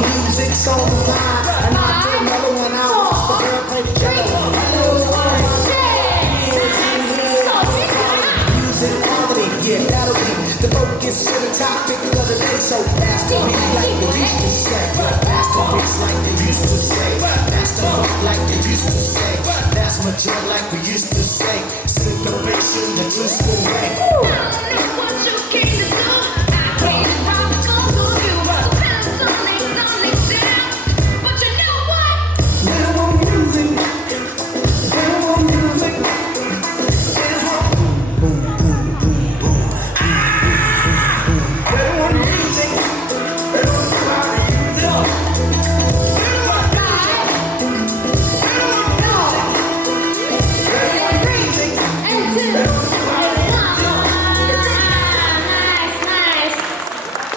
music's on the line, and I feel another one out. The girl play the cello. Music quality, yeah, that'll be the focus to the topic of the day. So master beats like they used to say. Master beats like they used to say. Master funk like they used to say. That's my job like we used to say. Synchronization, the twisted way.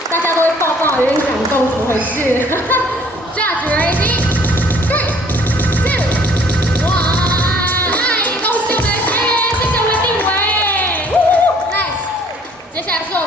大家都会抱抱，有点感动，怎么回事？Judge ready？